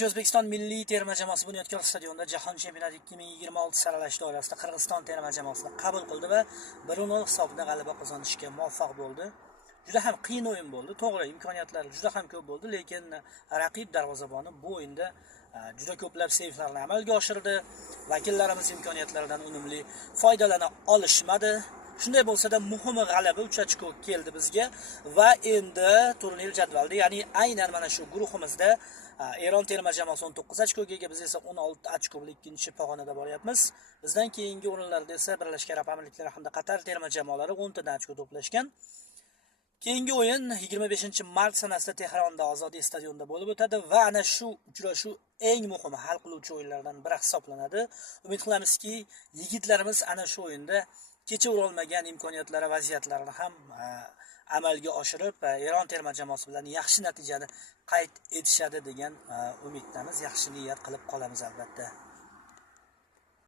Birinchi O'zbekiston milliy terma jamoasi Bunyodkor stadionida Jahon chempionati 2026 saralash doirasida Qirg'iziston terma jamoasini qabul qildi va 1-0 hisobida g'alaba qozonishga muvaffaq bo'ldi. Juda ham qiyin o'yin bo'ldi. To'g'ri, imkoniyatlar juda ham ko'p bo'ldi, lekin raqib darvozaboni bu o'yinda juda ko'plab seyflarni amalga oshirdi. Vakillarimiz imkoniyatlaridan unumli foydalana olishmadi. Shunday bo'lsa-da muhimi g'alaba 3 ochko keldi bizga va endi turnir jadvalida, ya'ni aynan mana shu guruhimizda Eron terma jamoasi 19 ochkoga ega, biz esa 16 ochko bilan ikkinchi pog'onada boryapmiz. Bizdan keyingi o'rinlarda esa Birlashgan Arab Amirliklari hamda Qatar terma jamoalari 10 ta ochko to'plashgan. Keyingi o'yin 25-mart sanasida Tehronda Ozodiy stadionida bo'lib o'tadi va ana shu uchrashuv eng muhim hal qiluvchi o'yinlardan biri hisoblanadi. Umid qilamizki, yigitlarimiz ana shu o'yinda kechira olmagan imkoniyatlari, vaziyatlarini ham amalga oshirib, Eron terma jamoasi bilan yaxshi natijani qayd etishadi degan umiddamiz. Yaxshi niyat qilib qolamiz albatta.